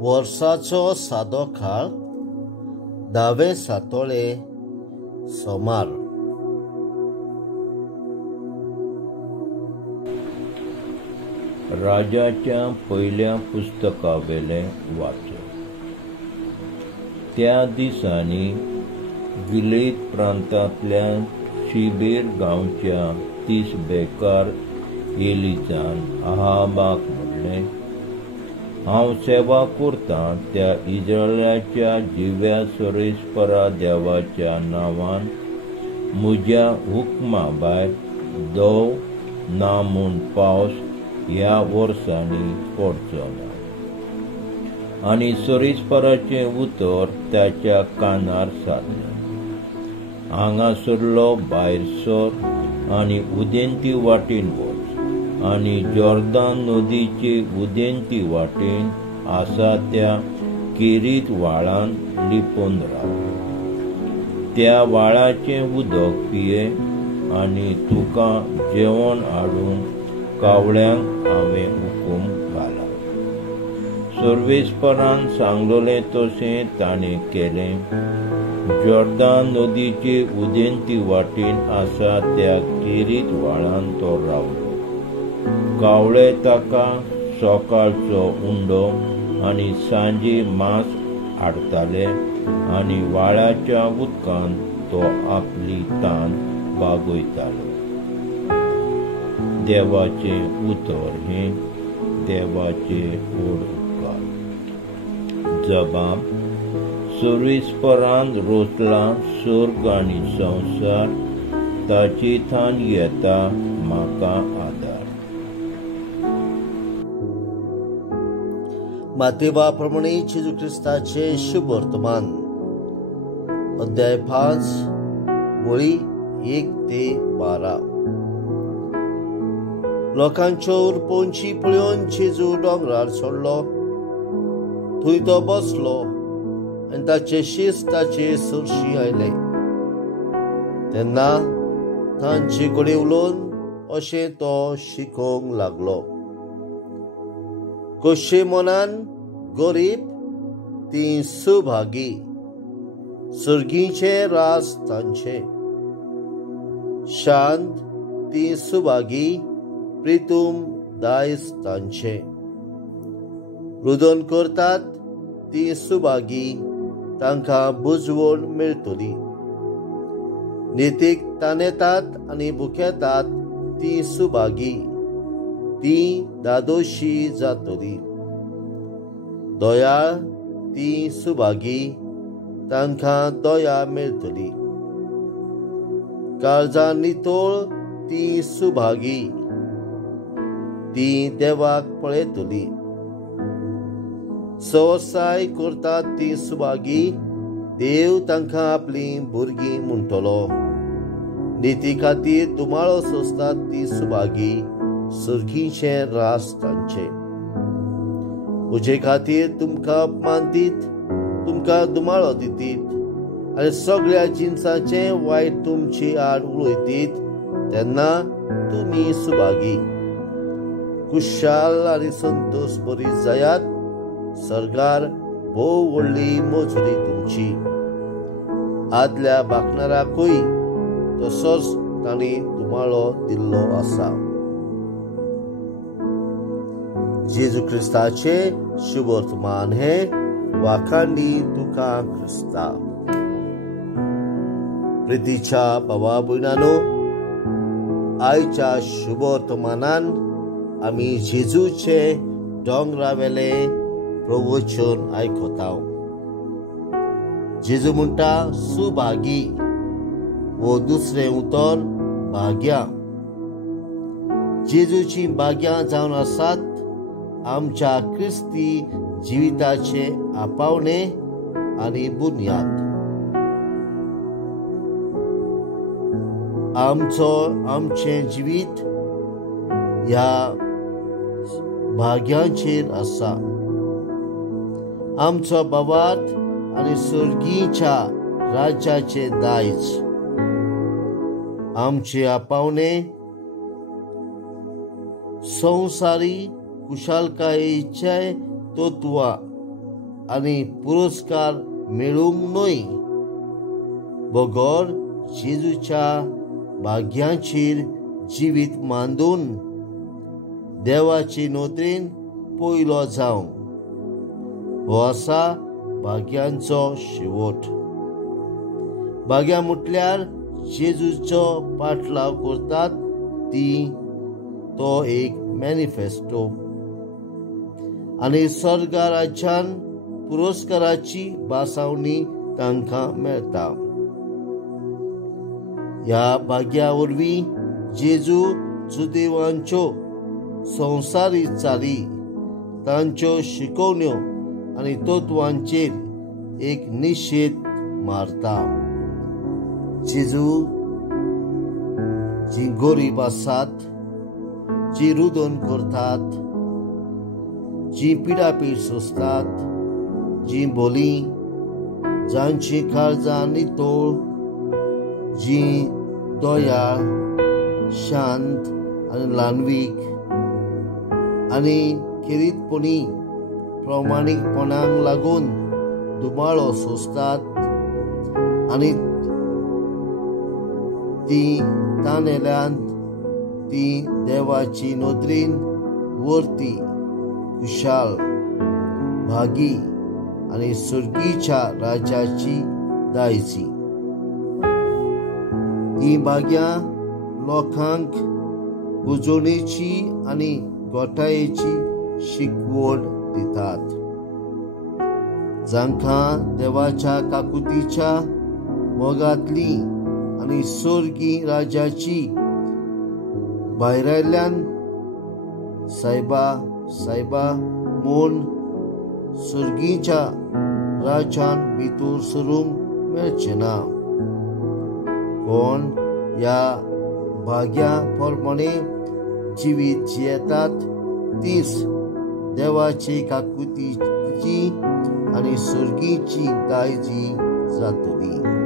वर्साचो सादो काळ 10वें सातोळे सोमार. राजाच्या पयल्या पुस्तकावेले वाचन. त्या दिसांनी गिलेद प्रांतांतल्या शिबेर गांवच्या 30 बेकार एलिजान अहाबाक म्हणलें, हांव सेवा करतां त्या इस्रायेलाच्या जिव्या सोरेस्परा देवाच्या नांवान म्हज्या हुक्मा भायर दव ना म्हूण पावस ह्या वर्सांनी पडचो ना. आनी सोरेस्पराचें उतर ताच्या कानार सादलें, हांगासरलो भायर सर आनी उदेंती वाटेन वच, आनी जॉर्दान नदीचे उदेंती वाटेन आसा त्या केरीत व्हाळान लिपोवन राव. त्या व्हाळाचें उदक पिये आनी तुका जेवण हाडून कावळ्यांक हांवें हुकूम घाला. सोर्वेस्परान सांगलोलें तशें ताणें केलें. जॉर्दान नदीचे उदेंती वाटेन आसा त्या केरीत व्हाळान तो रावलो. कावळे ताका सकाळचो उंडो आनी सांजे मांस हाडटाले आनी व्हाळाच्या उदकान तो आपली तान बागयतालो. देवाचें उतर हें देवाचे व्हड उपकार. जबाब. सोरेस्परान रोचला सर्ग आनी संवसार, ताची थान येता म्हाका आदार. मातेवा प्रमाणे जेजू क्रिस्ताचे शुभ वर्तमान. अध्याय 5 वळी 1 ते 12. लोकांच्यो उरपोंची पळोवन जेजू दोंगरार चडलो. थंय तो बसलो आनी ताचे शिस ताचे सुरशी आयले. तेन्ना तांचे कडेन उलोवन अशें तो शिकोवंक लागलो. कशे मनान गरीब ती सुभागी, सर्गीचे रास तांचे. शांत ती सुभागी, प्रितूम दायज तांचे. रुदन करतात ती सुभागी, तांकां बुजवण मेळटली. नितीक तानेतात आनी भुकेतात ती सुभागी, ती दादोशी जातली. दयाळ ती सुभागी, तांकां दया मेळटली. काळजां नितोळ ती सुभागी, ती देवाक पळयतली. सवसाय करतात ती सुभागी, देव तांकां आपली भुरगीं म्हणटलो. निती खातीर दुमाळो सोंसतात ती सुभागी, सुर्गीचे रास तांचे. उजे खातीर तुमकां अपमान दीत, तुमकां दुमाळो दितीत आनी सगळ्या जिन्साचें वायट तुमची आड उलयतीत, तेन्ना तुमी सुभागी. खुशाल आनी संतोश बरी जायात, सरकार भोव व्हडली मजुरी तुमची. आदल्या भाकणाराकूय तसोच तांणी दुमाळो दिल्लो आसा. जेजू क्रिस्ताचे शुभ वर्तमान हे वाखांडी तुका क्रिस्ता. प्रितीच्या भावा भयणांनो, आयच्या शुभ वर्तमानान आमी जेजूचे दोंगरावेले प्रवचन आयकता. जेजू म्हणटा सुभागी वो दुसरें उतर भाग्या. जेजूची भाग्यां जावन आसात आमच्या क्रिस्ती जिविताचे आपावणे आनी बुन्याद. आमचें जिवीत ह्या भाग्यांचेर आसा. आमचो भावार्थ आनी सर्गीच्या राज्याचे दायज. आमचे आपावणे संवसारी कुशलकायेचे तत्वां आनी पुरस्कार मेळूंक न्हय, बगर जेजूच्या भाग्यांचेर जिवीत मांडून देवाचे नोदरेन पयलो जावंक. हो आसा भाग्यांचो शेवट. भाग्यां म्हटल्यार जेजूचो पाटलाव करतात तो एक मॅनिफेस्टो. आनी स्वर्गा राज्यान पुरस्काराची बासावणी तांकां मेळटा. ह्या भाग्या वरवीं जेजू सुदैवांच्यो संवसारी चाली, तांच्यो शिकवण्यो आनी तत्वांचेर एक निशेध मारता. जेजू जी गरीब आसात, जी रुदन करतात, जी पिडापीड सोंसतात, जी बोली, जांची काळजां नितळ, जी दयाळ, शांत आनी ल्हानवीक आनी खेरीतपणी प्रामाणीकपणाक लागून दुबाळो सोंसतात आनी ती तानेल्यांत ती देवाची नोदरेन वर्ती खुशाल, भागी आनी सुर्गीच्या राज्याची दायजी. ही भाग्यां लोकांक बुजवणेची आनी गोठायेची शिकवण दितात. जांकां देवाच्या काकुतीच्या मोगांतली आनी सुर्गी राज्याची भायरल्यान सायबा म्हूण सुर्गीच्या राज्यान भितर सरूंक मेळचें ना. कोण ह्या भाग्या प्रमाणे जिवीत जियेतात तीच देवाची काकुतीची आनी सुर्गीची दायजी जातली.